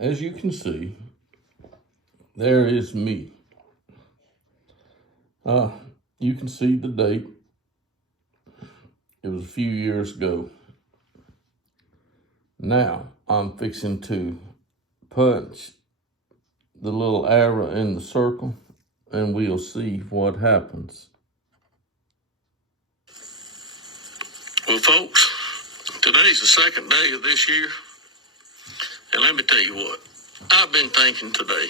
as you can see, there is me. You can see the date. It was a few years ago. Now I'm fixing to punch the little arrow in the circle, and we'll see what happens. Well, folks, today's the second day of this year, and let me tell you what, I've been thinking today.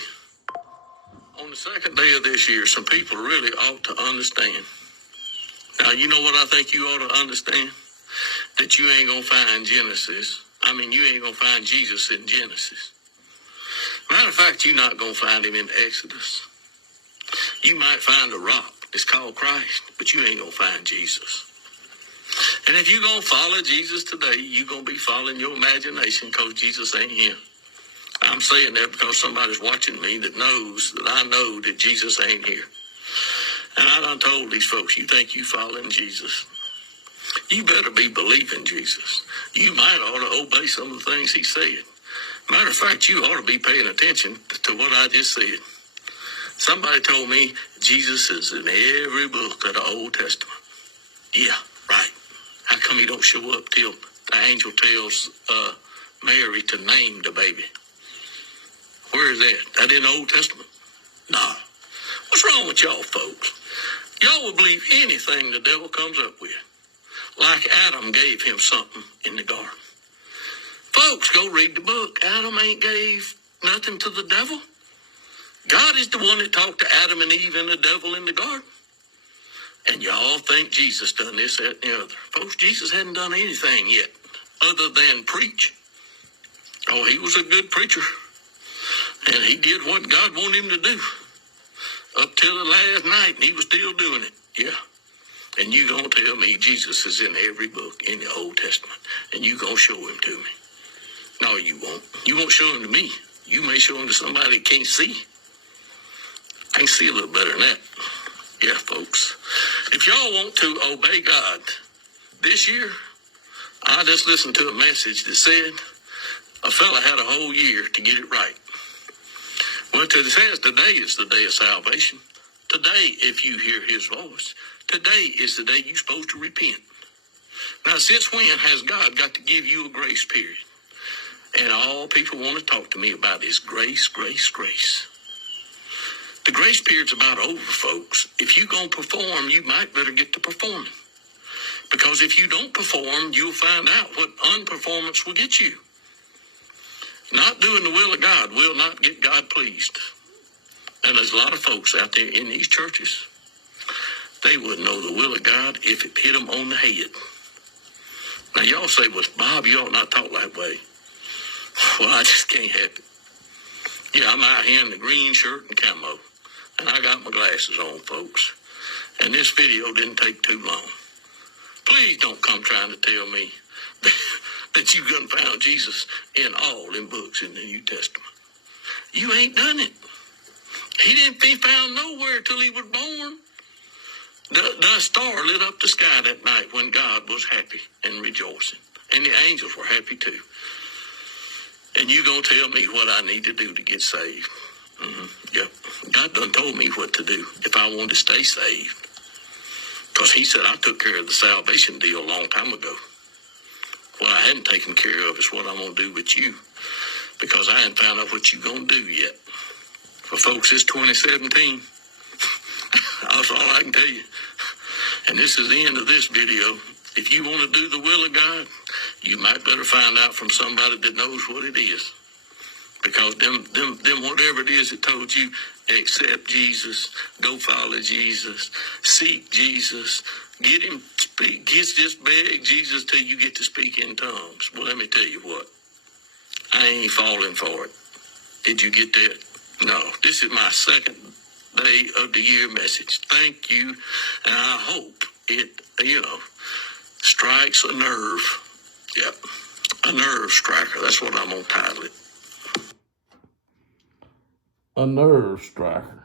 On the second day of this year, some people really ought to understand. Now, you know what I think you ought to understand? That you ain't gonna find Genesis. You ain't gonna find Jesus in Genesis. Matter of fact, you're not gonna find him in Exodus. You might find a rock. It's called Christ, but you ain't gonna find Jesus. And if you're going to follow Jesus today, you're going to be following your imagination because Jesus ain't here. I'm saying that because somebody's watching me that knows that I know that Jesus ain't here. And I done told these folks, you think you following Jesus? You better be believing Jesus. You might ought to obey some of the things he said. Matter of fact, you ought to be paying attention to what I just said. Somebody told me Jesus is in every book of the Old Testament. Yeah, right. How come he don't show up till the angel tells Mary to name the baby? Where is that? That in the Old Testament? No. What's wrong with y'all folks? Y'all will believe anything the devil comes up with. Like Adam gave him something in the garden. Folks, go read the book. Adam ain't gave nothing to the devil. God is the one that talked to Adam and Eve and the devil in the garden. And y'all think Jesus done this, that, and the other. Folks, Jesus hadn't done anything yet other than preach. Oh, he was a good preacher. And he did what God wanted him to do. Up till the last night, and he was still doing it. Yeah. And you gonna tell me Jesus is in every book in the Old Testament, and you gonna show him to me? No, you won't. You won't show him to me. You may show him to somebody that can't see. I can see a little better than that. Yeah, folks. If y'all want to obey God this year, I just listened to a message that said a fella had a whole year to get it right. Well, it says today is the day of salvation. Today, if you hear his voice, today is the day you're supposed to repent. Now, since when has God got to give you a grace period? And all people want to talk to me about is grace, grace, grace. The grace period's about over, folks. If you're going to perform, you might better get to performing. Because if you don't perform, you'll find out what unperformance will get you. Not doing the will of God will not get God pleased. And there's a lot of folks out there in these churches, they wouldn't know the will of God if it hit them on the head. Now, y'all say, well, Bob, you ought not talk that way. Well, I just can't help it. Yeah, I'm out here in the green shirt and camo. And I got my glasses on, folks. And this video didn't take too long. Please don't come trying to tell me that you done found Jesus in all them books in the New Testament. You ain't done it. He didn't be found nowhere till he was born. The star lit up the sky that night when God was happy and rejoicing. And the angels were happy too. And you gonna tell me what I need to do to get saved? Yep. God done told me what to do if I want to stay saved. Because he said I took care of the salvation deal a long time ago. What I hadn't taken care of is what I'm going to do with you. Because I hadn't found out what you're going to do yet. For folks, it's 2017. That's all I can tell you. And this is the end of this video. If you want to do the will of God, you might better find out from somebody that knows what it is. Because them whatever it is that told you, accept Jesus, go follow Jesus, seek Jesus, get him speak, just beg Jesus till you get to speak in tongues. Well, let me tell you what, I ain't falling for it. Did you get that? No, this is my second day of the year message. Thank you, and I hope it, strikes a nerve. Yep, a nerve striker. That's what I'm gonna title it. A nerve striker.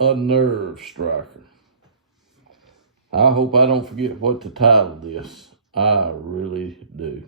A nerve striker. I hope I don't forget what to title this. I really do.